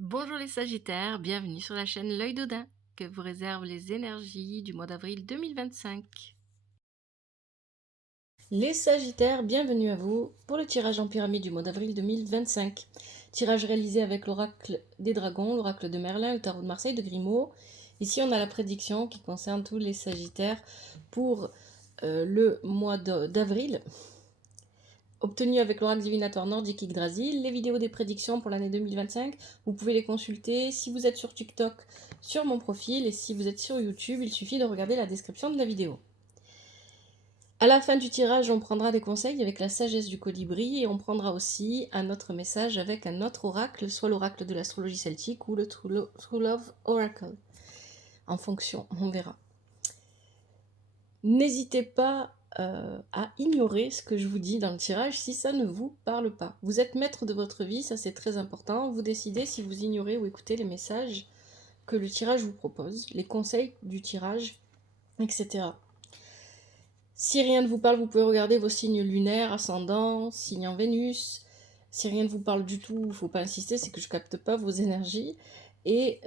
Bonjour les Sagittaires, bienvenue sur la chaîne L'Œil d'Odin, que vous réservent les énergies du mois d'avril 2025. Les Sagittaires, bienvenue à vous pour le tirage en pyramide du mois d'avril 2025. Tirage réalisé avec l'oracle des dragons, l'oracle de Merlin, le tarot de Marseille de Grimaud. Ici on a la prédiction qui concerne tous les Sagittaires pour le mois d'avril. Obtenu avec l'oracle divinatoire nordique Yggdrasil, les vidéos des prédictions pour l'année 2025, vous pouvez les consulter si vous êtes sur TikTok, sur mon profil, et si vous êtes sur YouTube, il suffit de regarder la description de la vidéo. À la fin du tirage, on prendra des conseils avec la sagesse du colibri, et on prendra aussi un autre message avec un autre oracle, soit l'oracle de l'astrologie celtique ou le True Love Oracle. En fonction, on verra. N'hésitez pas à ignorer ce que je vous dis dans le tirage si ça ne vous parle pas. Vous êtes maître de votre vie, ça c'est très important. Vous décidez si vous ignorez ou écoutez les messages que le tirage vous propose, les conseils du tirage, etc. Si rien ne vous parle, vous pouvez regarder vos signes lunaires, ascendants, signes en Vénus. Si rien ne vous parle du tout, il ne faut pas insister, c'est que je ne capte pas vos énergies. Et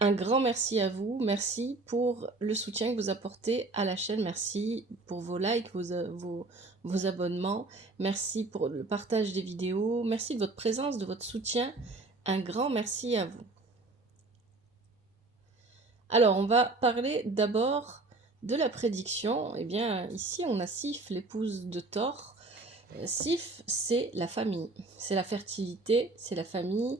un grand merci à vous, merci pour le soutien que vous apportez à la chaîne, merci pour vos likes, vos abonnements, merci pour le partage des vidéos, merci de votre présence, de votre soutien, un grand merci à vous. Alors, on va parler d'abord de la prédiction. Eh bien, ici, on a Sif, l'épouse de Thor. Sif, c'est la famille, c'est la fertilité, c'est la famille.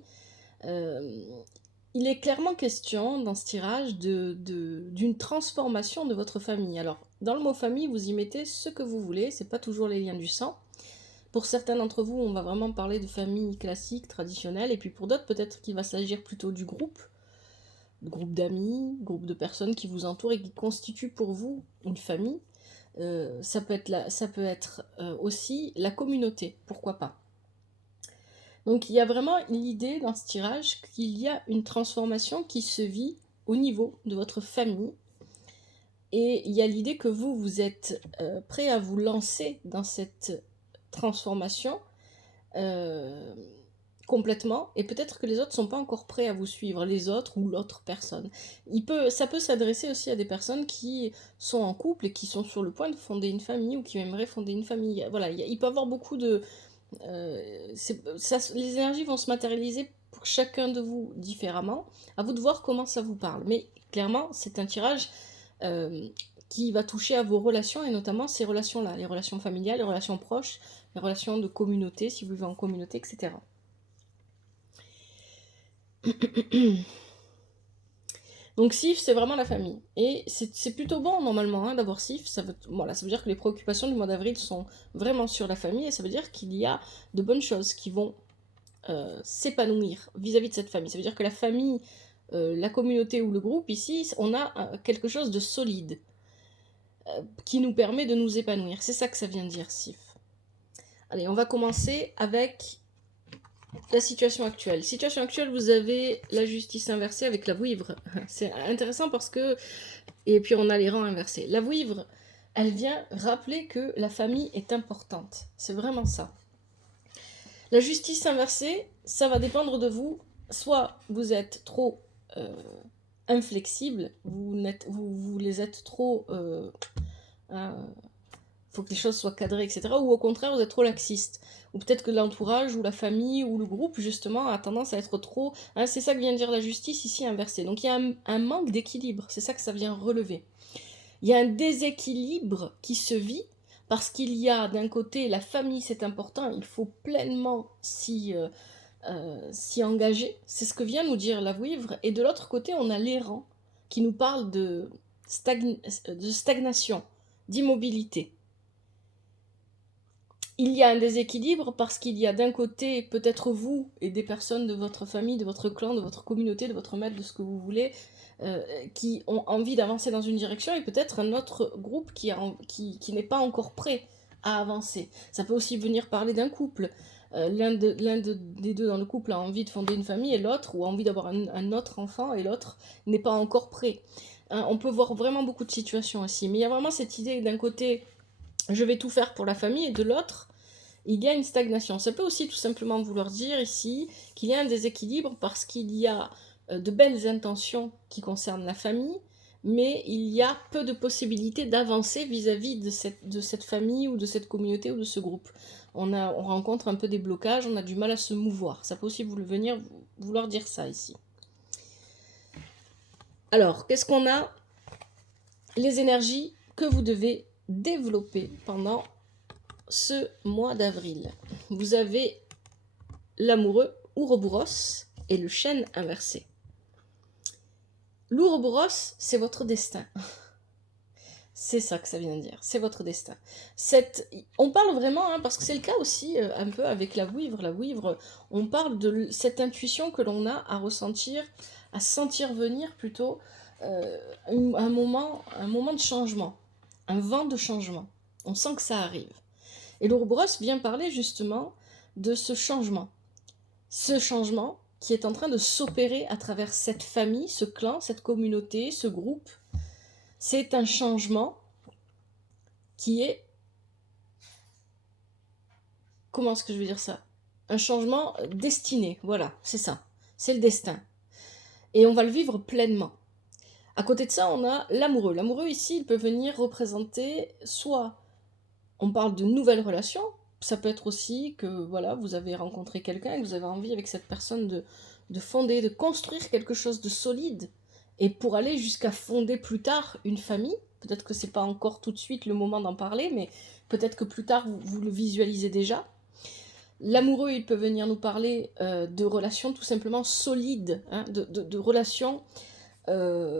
Il est clairement question dans ce tirage d'une transformation de votre famille. Alors, dans le mot famille, vous y mettez ce que vous voulez, c'est pas toujours les liens du sang. Pour certains d'entre vous, on va vraiment parler de famille classique, traditionnelle, et puis pour d'autres, peut-être qu'il va s'agir plutôt du groupe d'amis, groupe de personnes qui vous entourent et qui constituent pour vous une famille. Ça peut être aussi la communauté, pourquoi pas. Donc il y a vraiment l'idée dans ce tirage qu'il y a une transformation qui se vit au niveau de votre famille. Et il y a l'idée que vous êtes prêt à vous lancer dans cette transformation complètement, et peut-être que les autres ne sont pas encore prêts à vous suivre, les autres ou l'autre personne. Ça peut s'adresser aussi à des personnes qui sont en couple et qui sont sur le point de fonder une famille ou qui aimeraient fonder une famille. Voilà, il peut y avoir beaucoup de... les énergies vont se matérialiser pour chacun de vous différemment. À vous de voir comment ça vous parle. Mais clairement, c'est un tirage qui va toucher à vos relations, et notamment ces relations-là, les relations familiales, les relations proches, les relations de communauté, si vous vivez en communauté, etc. Donc Sif, c'est vraiment la famille. Et c'est plutôt bon, normalement, hein, d'avoir Sif. Ça veut dire que les préoccupations du mois d'avril sont vraiment sur la famille, et ça veut dire qu'il y a de bonnes choses qui vont s'épanouir vis-à-vis de cette famille. Ça veut dire que la famille, la communauté ou le groupe, ici, on a quelque chose de solide qui nous permet de nous épanouir. C'est ça que ça vient dire, Sif. Allez, on va commencer avec la situation actuelle. Situation actuelle, vous avez la justice inversée avec la vouivre. C'est intéressant parce que... Et puis on a les rangs inversés. La vouivre, elle vient rappeler que la famille est importante. C'est vraiment ça. La justice inversée, ça va dépendre de vous. Soit vous êtes trop inflexible, vous les êtes trop... faut que les choses soient cadrées, etc. Ou au contraire, vous êtes trop laxiste. Ou peut-être que l'entourage, ou la famille, ou le groupe, justement, a tendance à être trop... Hein, c'est ça que vient de dire la justice, ici, inversée. Donc il y a un manque d'équilibre, c'est ça que ça vient relever. Il y a un déséquilibre qui se vit, parce qu'il y a, d'un côté, la famille, c'est important, il faut pleinement s'y engager. C'est ce que vient nous dire la vouivre. Et de l'autre côté, on a l'errant, qui nous parle de stagnation, d'immobilité. Il y a un déséquilibre parce qu'il y a d'un côté peut-être vous et des personnes de votre famille, de votre clan, de votre communauté, de votre maître, de ce que vous voulez, qui ont envie d'avancer dans une direction, et peut-être un autre groupe qui n'est pas encore prêt à avancer. Ça peut aussi venir parler d'un couple. L'un des deux dans le couple a envie de fonder une famille, et l'autre, ou a envie d'avoir un autre enfant, et l'autre n'est pas encore prêt. Hein, on peut voir vraiment beaucoup de situations aussi. Mais il y a vraiment cette idée d'un côté... je vais tout faire pour la famille, et de l'autre, il y a une stagnation. Ça peut aussi tout simplement vouloir dire ici qu'il y a un déséquilibre parce qu'il y a de belles intentions qui concernent la famille, mais il y a peu de possibilités d'avancer vis-à-vis de cette famille ou de cette communauté ou de ce groupe. On rencontre un peu des blocages, on a du mal à se mouvoir. Ça peut aussi vouloir dire ça ici. Alors, qu'est-ce qu'on a? Les énergies que vous devez développer pendant ce mois d'avril. Vous avez l'amoureux Ouroboros et le chêne inversé. L'Ouroboros, c'est votre destin. C'est ça que ça vient dire, c'est votre destin. On parle vraiment, hein, parce que c'est le cas aussi un peu avec la vouivre. La vouivre, on parle de cette intuition que l'on a à ressentir, à sentir venir plutôt un moment de changement, un vent de changement. On sent que ça arrive. Et l'Ouroboros vient parler justement de ce changement. Ce changement qui est en train de s'opérer à travers cette famille, ce clan, cette communauté, ce groupe. C'est un changement qui est... Comment est-ce que je veux dire ça? Un changement destiné, voilà, c'est ça. C'est le destin. Et on va le vivre pleinement. À côté de ça, on a l'amoureux. L'amoureux, ici, il peut venir représenter soit... On parle de nouvelles relations. Ça peut être aussi que voilà, vous avez rencontré quelqu'un et que vous avez envie avec cette personne de fonder, de construire quelque chose de solide. Et pour aller jusqu'à fonder plus tard une famille. Peut-être que c'est pas encore tout de suite le moment d'en parler, mais peut-être que plus tard vous le visualisez déjà. L'amoureux, il peut venir nous parler de relations tout simplement solides, hein, de relations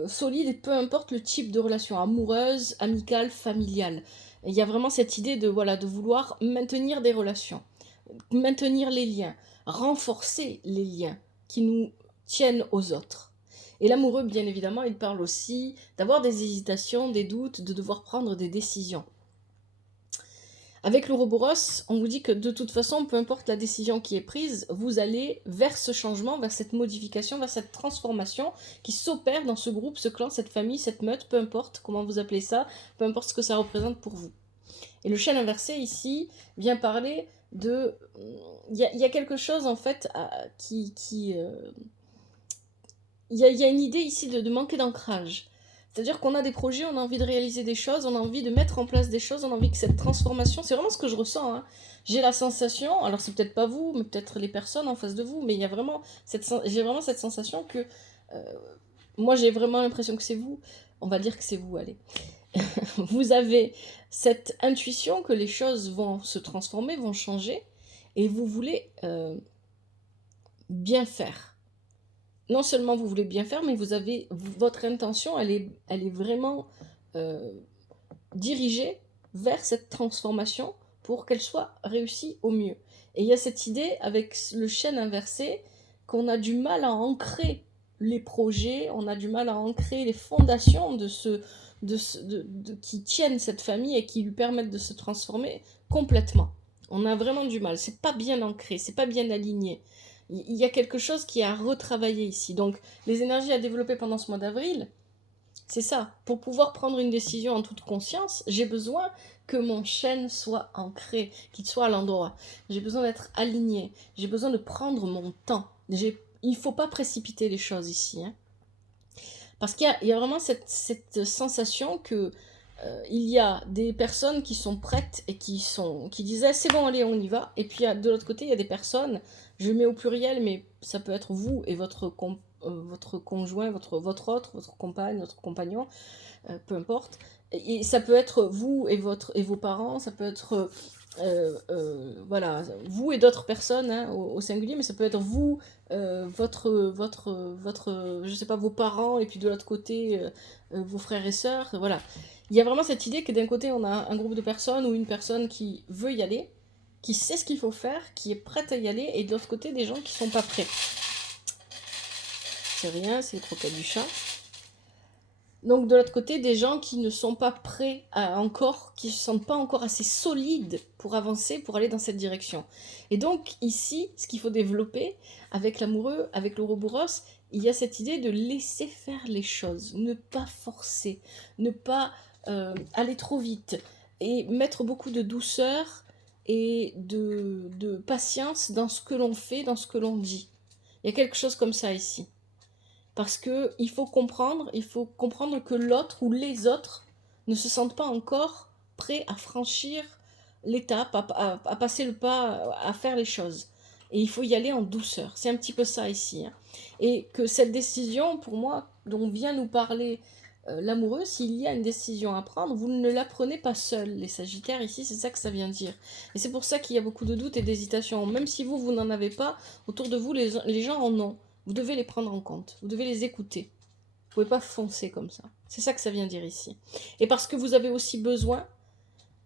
solides, et peu importe le type de relation, amoureuse, amicale, familiale. Il y a vraiment cette idée de vouloir maintenir des relations, maintenir les liens, renforcer les liens qui nous tiennent aux autres. Et l'amoureux, bien évidemment, il parle aussi d'avoir des hésitations, des doutes, de devoir prendre des décisions. Avec l'Ouroboros, on vous dit que de toute façon, peu importe la décision qui est prise, vous allez vers ce changement, vers cette modification, vers cette transformation qui s'opère dans ce groupe, ce clan, cette famille, cette meute, peu importe comment vous appelez ça, peu importe ce que ça représente pour vous. Et le chêne inversé ici vient parler de... Il y a quelque chose en fait il y a une idée ici de manquer d'ancrage. C'est-à-dire qu'on a des projets, on a envie de réaliser des choses, on a envie de mettre en place des choses, on a envie que cette transformation, c'est vraiment ce que je ressens, hein. J'ai la sensation, alors c'est peut-être pas vous, mais peut-être les personnes en face de vous, mais j'ai vraiment cette sensation que, moi j'ai vraiment l'impression que c'est vous, on va dire que c'est vous, allez. Vous avez cette intuition que les choses vont se transformer, vont changer, et vous voulez bien faire. Non seulement vous voulez bien faire, mais votre intention, elle est vraiment dirigée vers cette transformation pour qu'elle soit réussie au mieux. Et il y a cette idée avec le chêne inversé qu'on a du mal à ancrer les projets, on a du mal à ancrer les fondations qui tiennent cette famille et qui lui permettent de se transformer complètement. On a vraiment du mal, c'est pas bien ancré, c'est pas bien aligné. Il y a quelque chose qui est à retravailler ici. Donc, les énergies à développer pendant ce mois d'avril, c'est ça. Pour pouvoir prendre une décision en toute conscience, j'ai besoin que mon chêne soit ancré, qu'il soit à l'endroit. J'ai besoin d'être aligné. J'ai besoin de prendre mon temps. Il ne faut pas précipiter les choses ici, hein. Parce qu'il y a vraiment cette sensation que il y a des personnes qui sont prêtes et qui disaient c'est bon, allez, on y va. Et puis de l'autre côté, il y a des personnes, je mets au pluriel, mais ça peut être vous et votre conjoint, votre autre, votre compagne, votre compagnon, peu importe. Et ça peut être vous et vos parents, ça peut être voilà, vous et d'autres personnes, hein, au singulier, mais ça peut être vous, je sais pas, vos parents, et puis de l'autre côté, vos frères et sœurs, voilà. Il y a vraiment cette idée que d'un côté, on a un groupe de personnes ou une personne qui veut y aller, qui sait ce qu'il faut faire, qui est prête à y aller, et de l'autre côté, des gens qui sont pas prêts. C'est rien, c'est le croquet du chat. Donc de l'autre côté, des gens qui ne sont pas prêts qui ne se sentent pas encore assez solides pour avancer, pour aller dans cette direction. Et donc ici, ce qu'il faut développer avec l'amoureux, avec l'Ouroboros, il y a cette idée de laisser faire les choses, ne pas forcer, ne pas aller trop vite, et mettre beaucoup de douceur et de patience dans ce que l'on fait, dans ce que l'on dit. Il y a quelque chose comme ça ici. Parce que il faut comprendre que l'autre ou les autres ne se sentent pas encore prêts à franchir l'étape, à passer le pas, à faire les choses. Et il faut y aller en douceur. C'est un petit peu ça ici. Hein. Et que cette décision, pour moi, dont vient nous parler l'amoureux, s'il y a une décision à prendre, vous ne la prenez pas seul. Les Sagittaires, ici, c'est ça que ça vient dire. Et c'est pour ça qu'il y a beaucoup de doutes et d'hésitations. Même si vous n'en avez pas, autour de vous, les gens en ont. Vous devez les prendre en compte. Vous devez les écouter. Vous ne pouvez pas foncer comme ça. C'est ça que ça vient dire ici. Et parce que vous avez aussi besoin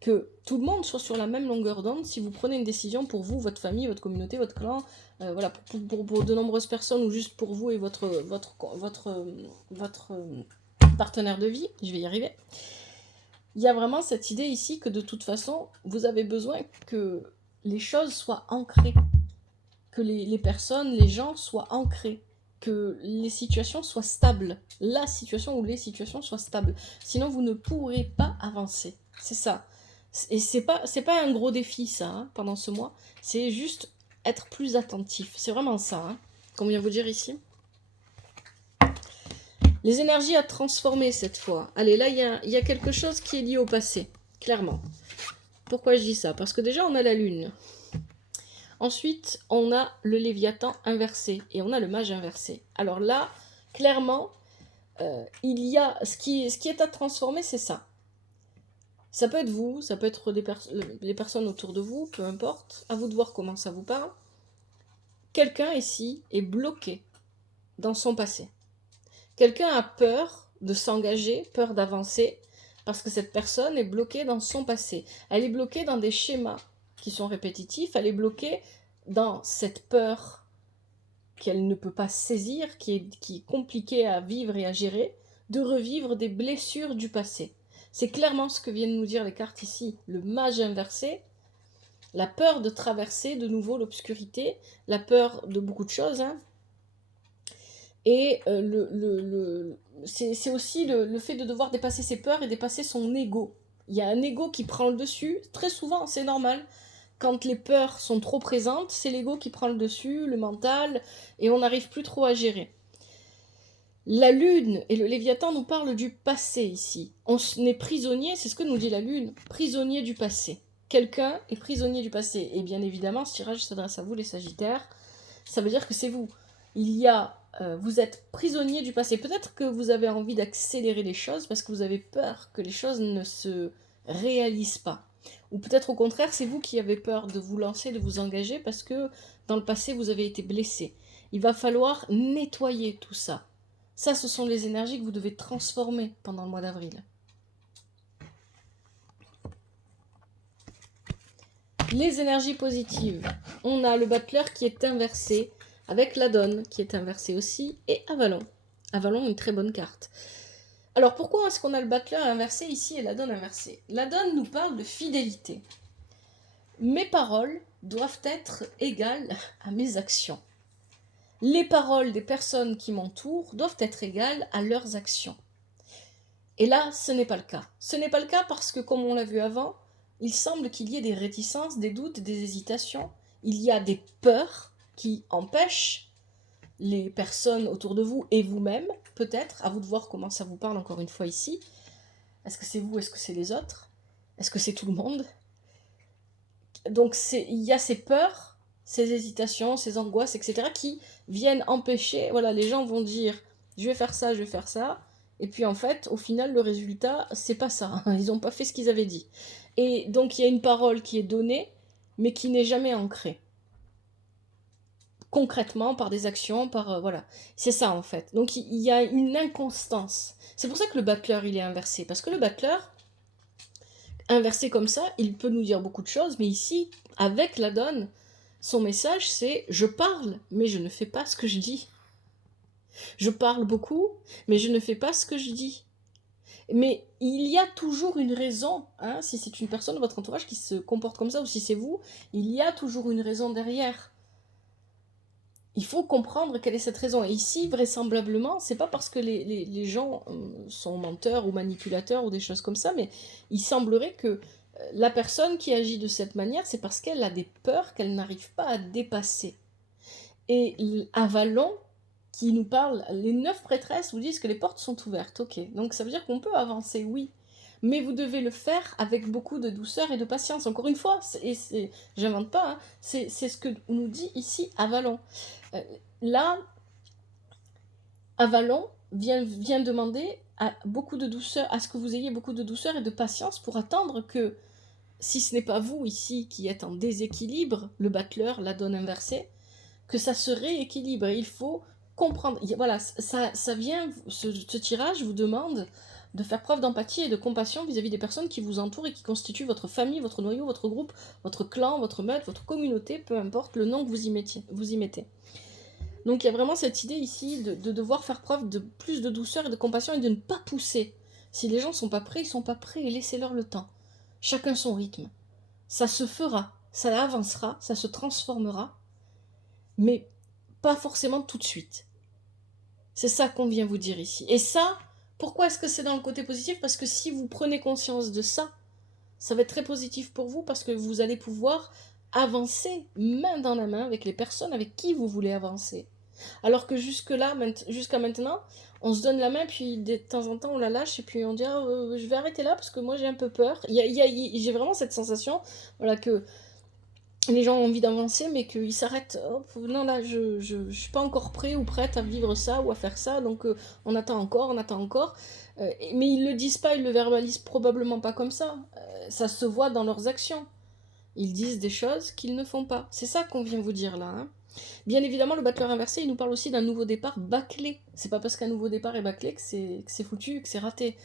que tout le monde soit sur la même longueur d'onde si vous prenez une décision pour vous, votre famille, votre communauté, votre clan, voilà, pour de nombreuses personnes ou juste pour vous et votre partenaire de vie, je vais y arriver. Il y a vraiment cette idée ici que de toute façon, vous avez besoin que les choses soient ancrées, que les personnes, les gens soient ancrés, que les situations soient stables, la situation ou les situations soient stables. Sinon, vous ne pourrez pas avancer. C'est ça. Et c'est pas un gros défi, ça, hein, pendant ce mois. C'est juste être plus attentif. C'est vraiment ça, hein, qu'on vient vous dire ici. Les énergies à transformer cette fois. Allez, là, il y a quelque chose qui est lié au passé, clairement. Pourquoi je dis ça? Parce que déjà, on a la lune. Ensuite, on a le Léviathan inversé et on a le mage inversé. Alors là, clairement, il y a ce qui est à transformer, c'est ça. Ça peut être vous, ça peut être les personnes autour de vous, peu importe. À vous de voir comment ça vous parle. Quelqu'un ici est bloqué dans son passé. Quelqu'un a peur de s'engager, peur d'avancer, parce que cette personne est bloquée dans son passé. Elle est bloquée dans des schémas qui sont répétitifs, elle est bloquée dans cette peur qu'elle ne peut pas saisir, qui est compliquée à vivre et à gérer, de revivre des blessures du passé. C'est clairement ce que viennent nous dire les cartes ici. Le mage inversé, la peur de traverser de nouveau l'obscurité, la peur de beaucoup de choses, hein. Et c'est aussi le fait de devoir dépasser ses peurs et dépasser son ego. Il y a un ego qui prend le dessus, très souvent, c'est normal. Quand les peurs sont trop présentes, c'est l'ego qui prend le dessus, le mental, et on n'arrive plus trop à gérer. La lune et le Léviathan nous parlent du passé ici. On est prisonnier, c'est ce que nous dit la lune, prisonnier du passé. Quelqu'un est prisonnier du passé. Et bien évidemment, ce tirage s'adresse à vous, les Sagittaires. Ça veut dire que c'est vous. Vous êtes prisonnier du passé. Peut-être que vous avez envie d'accélérer les choses parce que vous avez peur que les choses ne se réalisent pas. Ou peut-être au contraire, c'est vous qui avez peur de vous lancer, de vous engager parce que dans le passé, vous avez été blessé. Il va falloir nettoyer tout ça. Ça, ce sont les énergies que vous devez transformer pendant le mois d'avril. Les énergies positives. On a le Battleur qui est inversé, avec l'Adon qui est inversé aussi, et Avalon. Avalon, une très bonne carte. Alors pourquoi est-ce qu'on a le Battleur inversé ici et l'Adon inversé? L'Adon nous parle de fidélité. Mes paroles doivent être égales à mes actions. Les paroles des personnes qui m'entourent doivent être égales à leurs actions. Et là, ce n'est pas le cas. Ce n'est pas le cas parce que, comme on l'a vu avant, il semble qu'il y ait des réticences, des doutes, des hésitations. Il y a des peurs qui empêchent les personnes autour de vous et vous-même, peut-être, à vous de voir comment ça vous parle encore une fois ici. Est-ce que c'est vous, est-ce que c'est les autres? Est-ce que c'est tout le monde? Donc il y a ces peurs, ces hésitations, ces angoisses, etc. qui viennent empêcher, voilà, les gens vont dire je vais faire ça, et puis en fait, au final, le résultat, c'est pas ça, ils n'ont pas fait ce qu'ils avaient dit. Et donc il y a une parole qui est donnée, mais qui n'est jamais ancrée. Concrètement, par des actions, voilà. C'est ça en fait. Donc il y a une inconstance. C'est pour ça que le Battleur, il est inversé, parce que le Battleur, inversé comme ça, il peut nous dire beaucoup de choses, mais ici, avec l'Adon, son message c'est « je parle, mais je ne fais pas ce que je dis ». Je parle beaucoup, mais je ne fais pas ce que je dis. Mais il y a toujours une raison, hein, si c'est une personne de votre entourage qui se comporte comme ça, ou si c'est vous, il y a toujours une raison derrière. Il faut comprendre quelle est cette raison. Et ici, vraisemblablement, c'est pas parce que les gens sont menteurs ou manipulateurs ou des choses comme ça, mais il semblerait que La personne qui agit de cette manière, c'est parce qu'elle a des peurs qu'elle n'arrive pas à dépasser. Et Avalon, qui nous parle, les 9 prêtresses vous disent que les portes sont ouvertes, ok. Donc ça veut dire qu'on peut avancer, oui. Mais vous devez le faire avec beaucoup de douceur et de patience. Encore une fois, j'invente pas, hein, c'est ce que nous dit ici Avalon. Là, Avalon vient demander beaucoup de douceur, à ce que vous ayez beaucoup de douceur et de patience pour attendre que, si ce n'est pas vous ici qui êtes en déséquilibre, le battleur, la donne inversée, que ça se rééquilibre. Il faut comprendre. Voilà, ça vient, ce tirage vous demande de faire preuve d'empathie et de compassion vis-à-vis des personnes qui vous entourent et qui constituent votre famille, votre noyau, votre groupe, votre clan, votre meute, votre communauté, peu importe le nom que vous y mettez. Donc il y a vraiment cette idée ici de devoir faire preuve de plus de douceur et de compassion et de ne pas pousser. Si les gens sont pas prêts, ils sont pas prêts et laissez-leur le temps. Chacun son rythme. Ça se fera, ça avancera, ça se transformera, mais pas forcément tout de suite. C'est ça qu'on vient vous dire ici. Et ça, pourquoi est-ce que c'est dans le côté positif? Parce que si vous prenez conscience de ça, ça va être très positif pour vous parce que vous allez pouvoir avancer main dans la main avec les personnes avec qui vous voulez avancer. Alors que jusqu'à maintenant, on se donne la main, puis de temps en temps on la lâche, et puis on dit je vais arrêter là parce que moi j'ai un peu peur. J'ai vraiment cette sensation, voilà, que les gens ont envie d'avancer, mais qu'ils s'arrêtent. Oh, non, là, je suis pas encore prêt ou prête à vivre ça ou à faire ça, donc on attend encore, on attend encore. Mais ils le disent pas, ils le verbalisent probablement pas comme ça. Ça se voit dans leurs actions. Ils disent des choses qu'ils ne font pas. C'est ça qu'on vient vous dire là. Hein. Bien évidemment, le battleur inversé, il nous parle aussi d'un nouveau départ bâclé. C'est pas parce qu'un nouveau départ est bâclé que c'est foutu, que c'est raté.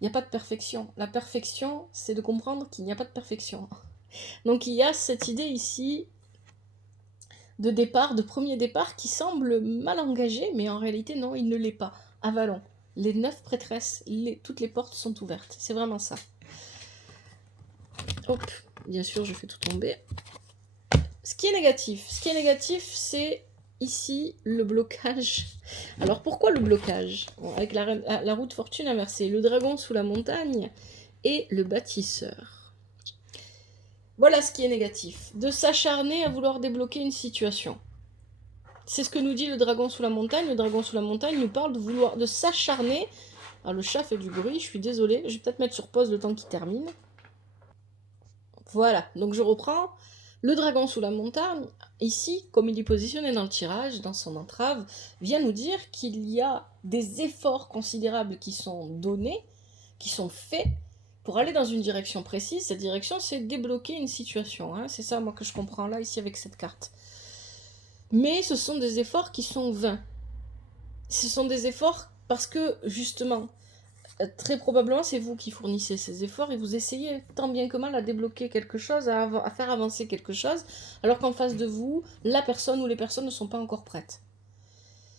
Il n'y a pas de perfection. La perfection, c'est de comprendre qu'il n'y a pas de perfection. Donc il y a cette idée ici de départ, de premier départ, qui semble mal engagé, mais en réalité non, il ne l'est pas. Avalon, les 9 prêtresses, toutes les portes sont ouvertes. C'est vraiment ça. Hop, bien sûr, je fais tout tomber. Ce qui est négatif, c'est ici le blocage. Alors pourquoi le blocage? Avec la roue de fortune inversée, le dragon sous la montagne et le bâtisseur. Voilà ce qui est négatif, de s'acharner à vouloir débloquer une situation. C'est ce que nous dit le dragon sous la montagne. Le dragon sous la montagne nous parle de s'acharner. Alors le chat fait du bruit, je suis désolée, je vais peut-être mettre sur pause le temps qu'il termine. Voilà, donc je reprends. Le dragon sous la montagne, ici, comme il est positionné dans le tirage, dans son entrave, vient nous dire qu'il y a des efforts considérables qui sont donnés, qui sont faits, pour aller dans une direction précise. Cette direction, c'est débloquer une situation. Hein. C'est ça, moi, que je comprends là, ici, avec cette carte. Mais ce sont des efforts qui sont vains. Ce sont des efforts parce que, justement, très probablement, c'est vous qui fournissez ces efforts et vous essayez tant bien que mal à débloquer quelque chose, à faire avancer quelque chose, alors qu'en face de vous, la personne ou les personnes ne sont pas encore prêtes.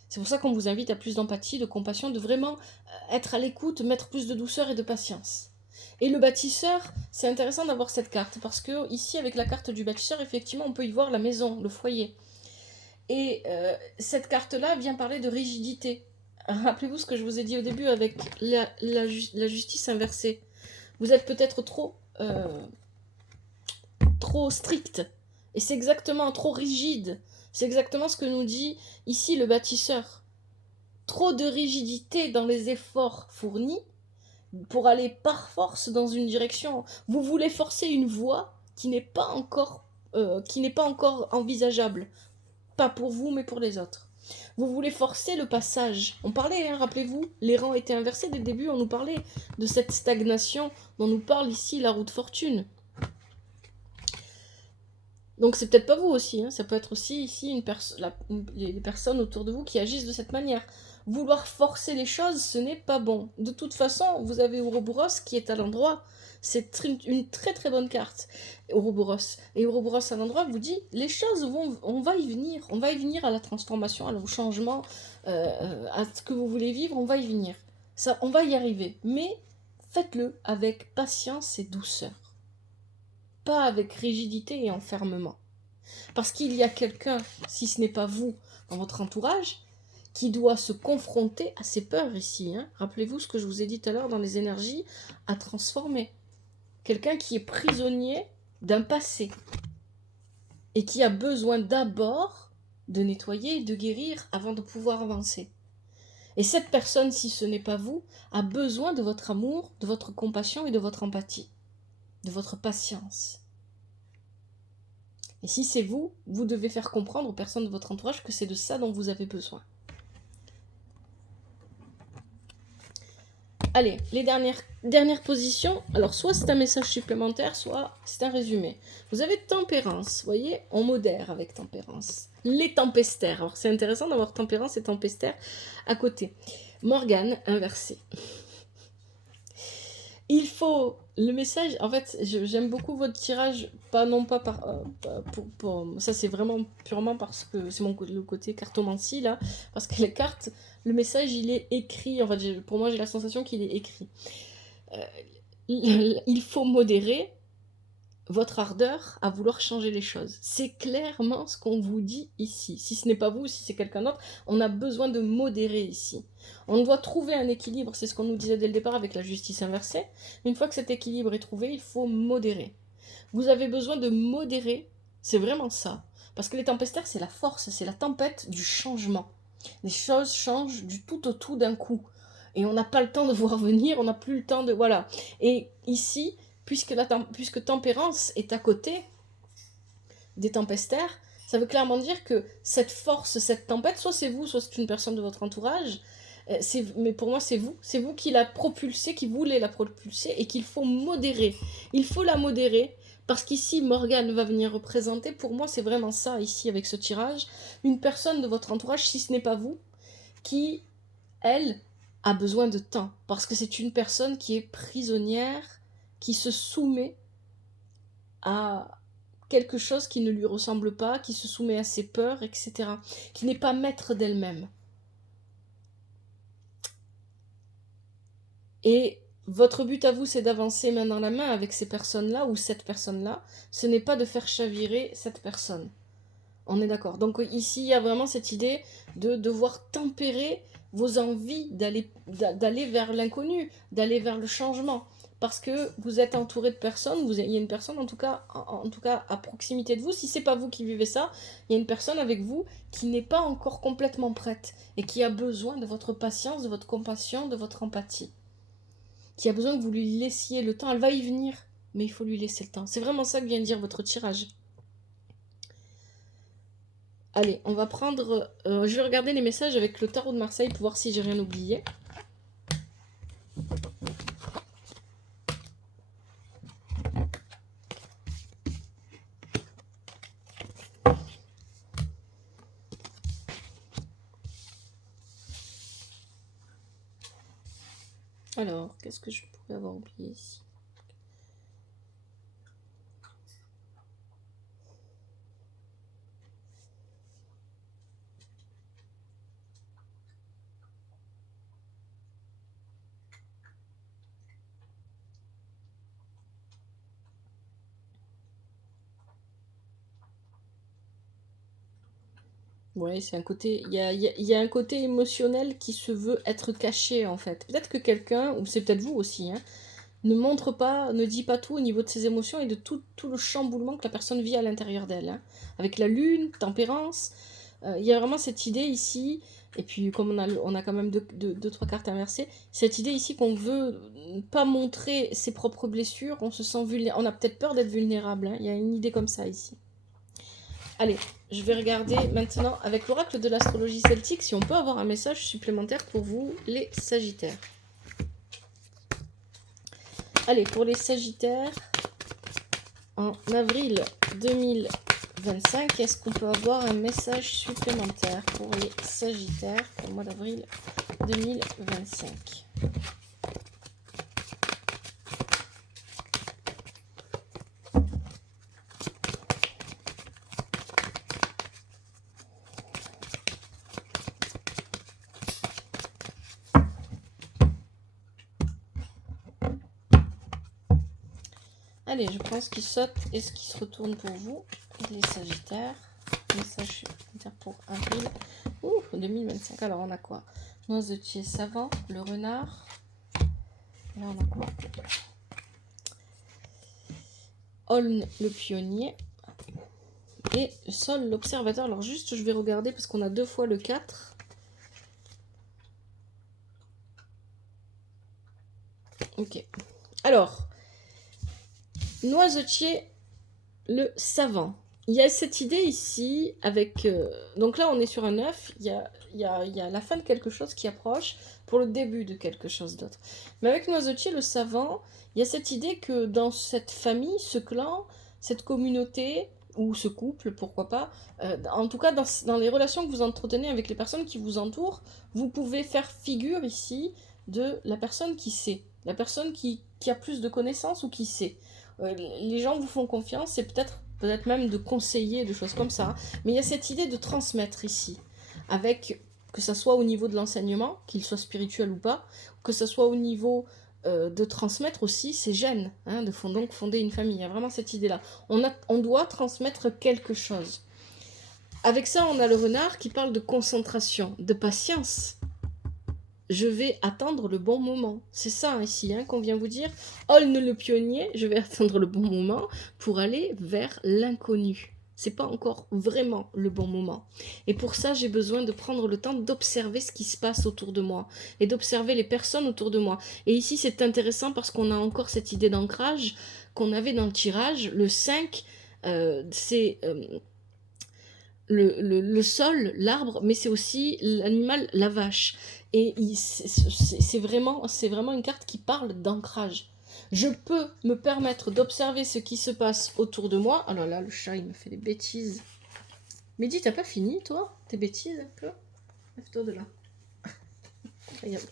C'est pour ça qu'on vous invite à plus d'empathie, de compassion, de vraiment être à l'écoute, mettre plus de douceur et de patience. Et le bâtisseur, c'est intéressant d'avoir cette carte, parce que ici, avec la carte du bâtisseur, effectivement, on peut y voir la maison, le foyer. Et cette carte-là vient parler de rigidité. Rappelez-vous ce que je vous ai dit au début avec la justice inversée. Vous êtes peut-être trop strict. Et c'est exactement trop rigide. C'est exactement ce que nous dit ici le bâtisseur. Trop de rigidité dans les efforts fournis pour aller par force dans une direction. Vous voulez forcer une voie qui n'est pas encore envisageable. Pas pour vous, mais pour les autres. Vous voulez forcer le passage. On parlait, hein, rappelez-vous, les rangs étaient inversés dès le début, on nous parlait de cette stagnation dont nous parle ici la roue de fortune. Donc c'est peut-être pas vous aussi, hein, ça peut être aussi ici les personnes autour de vous qui agissent de cette manière. Vouloir forcer les choses, ce n'est pas bon. De toute façon, vous avez Ouroboros qui est à l'endroit. C'est une très très bonne carte, Ouroboros. Et Ouroboros à l'endroit vous dit, les choses on va y venir à la transformation, au changement, à ce que vous voulez vivre, on va y venir. Ça, on va y arriver. Mais faites-le avec patience et douceur. Pas avec rigidité et enfermement. Parce qu'il y a quelqu'un, si ce n'est pas vous, dans votre entourage, qui doit se confronter à ses peurs ici. Hein. Rappelez-vous ce que je vous ai dit tout à l'heure dans les énergies à transformer. quelqu'un qui est prisonnier d'un passé et qui a besoin d'abord de nettoyer et de guérir avant de pouvoir avancer. Et cette personne, si ce n'est pas vous, a besoin de votre amour, de votre compassion et de votre empathie, de votre patience. Et si c'est vous, vous devez faire comprendre aux personnes de votre entourage que c'est de ça dont vous avez besoin. Allez, les dernières positions. Alors, soit c'est un message supplémentaire, soit c'est un résumé. Vous avez tempérance, vous voyez, on modère avec tempérance. Les tempestaires. Alors, c'est intéressant d'avoir tempérance et tempestaire à côté. Morgane, inversé. Il faut le message. En fait, j'aime beaucoup votre tirage, non pas ça c'est vraiment purement parce que c'est le côté cartomancie là, parce que les cartes, le message il est écrit. En fait, pour moi j'ai la sensation qu'il est écrit. Il faut modérer votre ardeur à vouloir changer les choses. C'est clairement ce qu'on vous dit ici. Si ce n'est pas vous, si c'est quelqu'un d'autre, on a besoin de modérer ici. On doit trouver un équilibre, c'est ce qu'on nous disait dès le départ avec la justice inversée. Une fois que cet équilibre est trouvé, il faut modérer. Vous avez besoin de modérer, c'est vraiment ça. Parce que les tempestaires, c'est la force, c'est la tempête du changement. Les choses changent du tout au tout d'un coup. Et on n'a pas le temps de voir venir, on n'a plus le temps de... Voilà. Et ici, puisque tempérance est à côté des tempestaires, ça veut clairement dire que cette force, cette tempête, soit c'est vous, soit c'est une personne de votre entourage, mais pour moi c'est vous qui la propulsez, qui voulez la propulser et qu'il faut modérer. Il faut la modérer parce qu'ici Morgane va venir représenter, pour moi c'est vraiment ça ici avec ce tirage, une personne de votre entourage, si ce n'est pas vous, qui, elle, a besoin de temps parce que c'est une personne qui est prisonnière, qui se soumet à quelque chose qui ne lui ressemble pas, qui se soumet à ses peurs, etc. Qui n'est pas maître d'elle-même. Et votre but à vous, c'est d'avancer main dans la main avec ces personnes-là ou cette personne-là. Ce n'est pas de faire chavirer cette personne. On est d'accord. Donc ici, il y a vraiment cette idée de devoir tempérer vos envies d'aller vers l'inconnu, d'aller vers le changement. Parce que vous êtes entouré de personnes, il y a une personne en tout cas à proximité de vous. Si c'est pas vous qui vivez ça, il y a une personne avec vous qui n'est pas encore complètement prête et qui a besoin de votre patience, de votre compassion, de votre empathie. Qui a besoin que vous lui laissiez le temps. Elle va y venir, mais il faut lui laisser le temps. C'est vraiment ça que vient de dire votre tirage. Allez, on va prendre... je vais regarder les messages avec le tarot de Marseille pour voir si j'ai rien oublié. Alors, qu'est-ce que je pourrais avoir oublié ici ? Ouais, c'est un côté... Il y a un côté émotionnel qui se veut être caché, en fait. Peut-être que quelqu'un, ou c'est peut-être vous aussi, hein, ne dit pas tout au niveau de ses émotions et de tout le chamboulement que la personne vit à l'intérieur d'elle. Hein. Avec la lune, tempérance, il y a vraiment cette idée ici, et puis comme on a quand même deux, trois cartes inversées, cette idée ici qu'on veut pas montrer ses propres blessures, on se sent vulnérable, on a peut-être peur d'être vulnérable, hein. Il y a une idée comme ça ici. Allez, je vais regarder maintenant avec l'oracle de l'astrologie celtique si on peut avoir un message supplémentaire pour vous, les Sagittaires. Allez, pour les Sagittaires, en avril 2025, est-ce qu'on peut avoir un message supplémentaire pour les Sagittaires pour le mois d'avril 2025 ? Allez, je pense qu'il saute et ce qui se retourne pour vous, les Sagittaires. Message supplémentaire pour avril 2025. Alors, on a quoi ? Noisetier savant, le renard. Là, on a quoi ? Holm le pionnier et Sol l'observateur. Alors juste, je vais regarder parce qu'on a 2 fois le 4. Ok. Alors, Noisetier le savant. Il y a cette idée ici avec... donc là, on est sur un 9. Il y a la fin de quelque chose qui approche pour le début de quelque chose d'autre. Mais avec Noisetier le savant, il y a cette idée que dans cette famille, ce clan, cette communauté, ou ce couple, pourquoi pas, en tout cas dans les relations que vous entretenez avec les personnes qui vous entourent, vous pouvez faire figure ici de la personne qui sait, la personne qui a plus de connaissances ou qui sait. Les gens vous font confiance, c'est peut-être même de conseiller, de choses comme ça. Mais il y a cette idée de transmettre ici, avec que ça soit au niveau de l'enseignement, qu'il soit spirituel ou pas, que ça soit au niveau de transmettre aussi ses gènes, hein, donc fonder une famille. Il y a vraiment cette idée-là. On doit transmettre quelque chose. Avec ça, on a le renard qui parle de concentration, de patience. Je vais attendre le bon moment. C'est ça ici qu'on vient vous dire. Holm le pionnier, je vais attendre le bon moment pour aller vers l'inconnu. C'est pas encore vraiment le bon moment. Et pour ça, j'ai besoin de prendre le temps d'observer ce qui se passe autour de moi et d'observer les personnes autour de moi. Et ici, c'est intéressant parce qu'on a encore cette idée d'ancrage qu'on avait dans le tirage. Le 5, c'est... le sol, l'arbre, mais c'est aussi l'animal, la vache. Et c'est vraiment une carte qui parle d'ancrage. Je peux me permettre d'observer ce qui se passe autour de moi. Alors là, le chat, il me fait des bêtises. Mehdi, t'as pas fini, toi? Tes bêtises, un peu? Lève-toi de là. Regarde.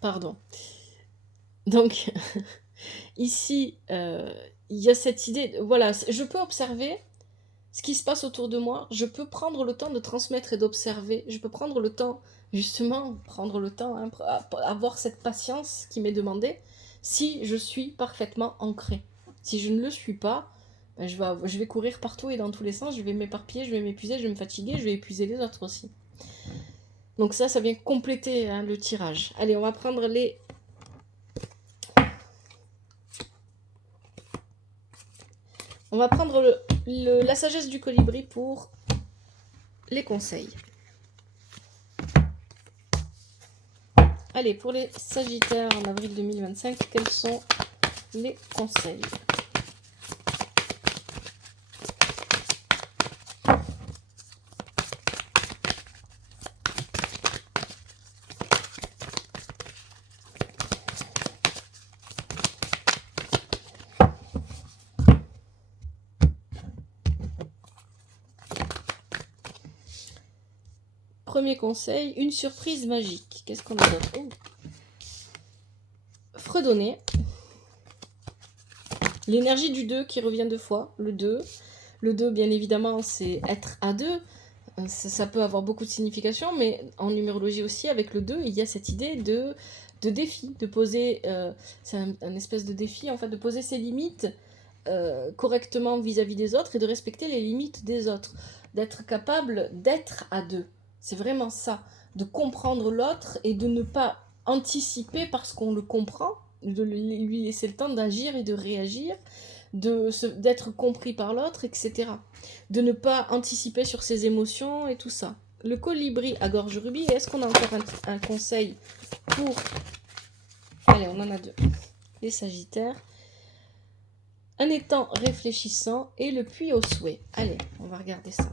Pardon. Donc, ici, il y a cette idée... Voilà, je peux observer ce qui se passe autour de moi, je peux prendre le temps de transmettre et d'observer, je peux prendre le temps, justement, avoir cette patience qui m'est demandée, si je suis parfaitement ancrée. Si je ne le suis pas, ben je vais courir partout et dans tous les sens, je vais m'éparpiller, je vais m'épuiser, je vais me fatiguer, je vais épuiser les autres aussi. Donc ça vient compléter le tirage. Allez, on va prendre les... On va prendre la sagesse du colibri pour les conseils. Allez, pour les Sagittaires en avril 2025, quels sont les conseils? Premier conseil, une surprise magique. Qu'est-ce qu'on a d'autre? Fredonner. L'énergie du 2 qui revient 2 fois. Le 2. Le 2, bien évidemment, c'est être à 2. Ça peut avoir beaucoup de significations, mais en numérologie aussi, avec le 2, il y a cette idée de défi, de poser... c'est un espèce de défi, en fait, de poser ses limites correctement vis-à-vis des autres et de respecter les limites des autres. D'être capable d'être à 2. C'est vraiment ça, de comprendre l'autre et de ne pas anticiper parce qu'on le comprend, de lui laisser le temps d'agir et de réagir, d'être compris par l'autre, etc. De ne pas anticiper sur ses émotions et tout ça. Le colibri à gorge rubis, est-ce qu'on a encore un conseil pour... Allez, on en a 2. Les Sagittaires. Un étang réfléchissant et le puits au souhait. Allez, on va regarder ça.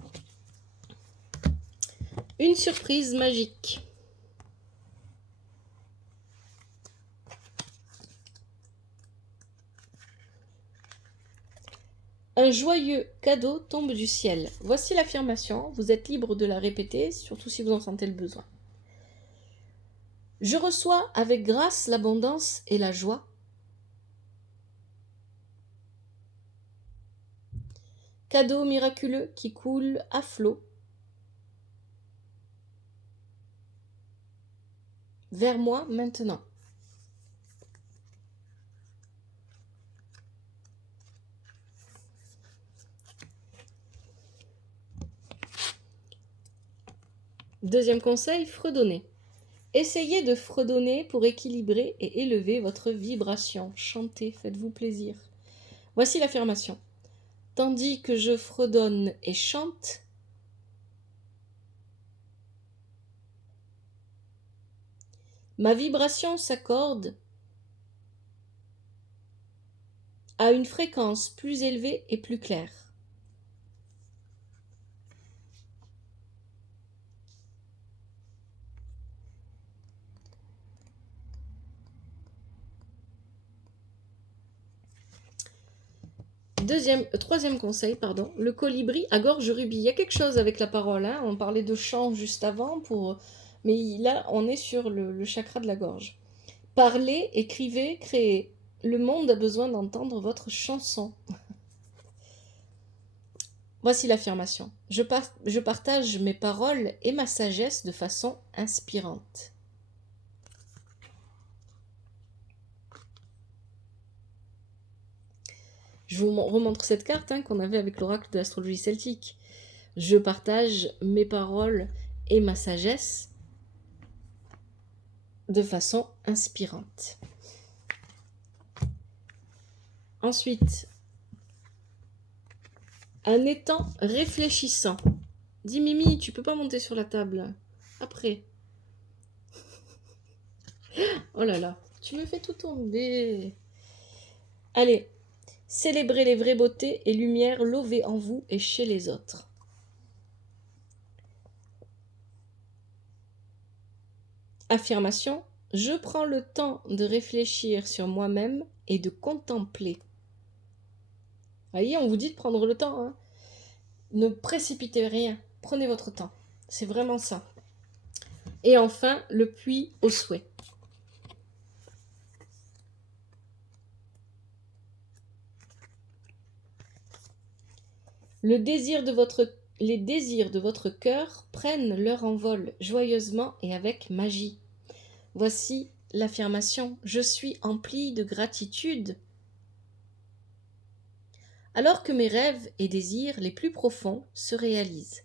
Une surprise magique. Un joyeux cadeau tombe du ciel. Voici l'affirmation. Vous êtes libre de la répéter, surtout si vous en sentez le besoin. Je reçois avec grâce l'abondance et la joie. Cadeau miraculeux qui coule à flot. Vers moi maintenant. Deuxième conseil, fredonner. Essayez de fredonner pour équilibrer et élever votre vibration. Chantez, faites-vous plaisir. Voici l'affirmation. Tandis que je fredonne et chante, ma vibration s'accorde à une fréquence plus élevée et plus claire. Troisième conseil, le colibri à gorge rubis. Il y a quelque chose avec la parole, hein. On parlait de chant juste avant, mais là on est sur le chakra de la gorge. Parlez, écrivez, créez. Le monde a besoin d'entendre votre chanson. Voici l'affirmation. Je partage mes paroles et ma sagesse de façon inspirante. Je vous remontre cette carte qu'on avait avec l'oracle de l'astrologie celtique. Je partage mes paroles et ma sagesse de façon inspirante. Ensuite, un étang réfléchissant. Dis Mimi, tu peux pas monter sur la table. Après. Oh là là, tu me fais tout tomber. Allez, célébrez les vraies beautés et lumières lovées en vous et chez les autres. Affirmation. Je prends le temps de réfléchir sur moi-même et de contempler. Voyez, on vous dit de prendre le temps. Hein. Ne précipitez rien. Prenez votre temps. C'est vraiment ça. Et enfin, le puits au souhait. Les désirs de votre cœur prennent leur envol joyeusement et avec magie. Voici l'affirmation. Je suis empli de gratitude. Alors que mes rêves et désirs les plus profonds se réalisent.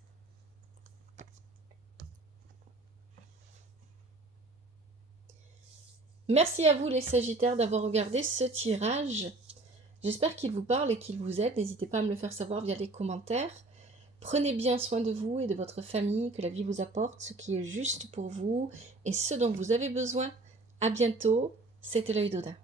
Merci à vous les Sagittaires d'avoir regardé ce tirage. J'espère qu'il vous parle et qu'il vous aide. N'hésitez pas à me le faire savoir via les commentaires. Prenez bien soin de vous et de votre famille, que la vie vous apporte ce qui est juste pour vous et ce dont vous avez besoin. À bientôt, c'était l'œil d'Odin.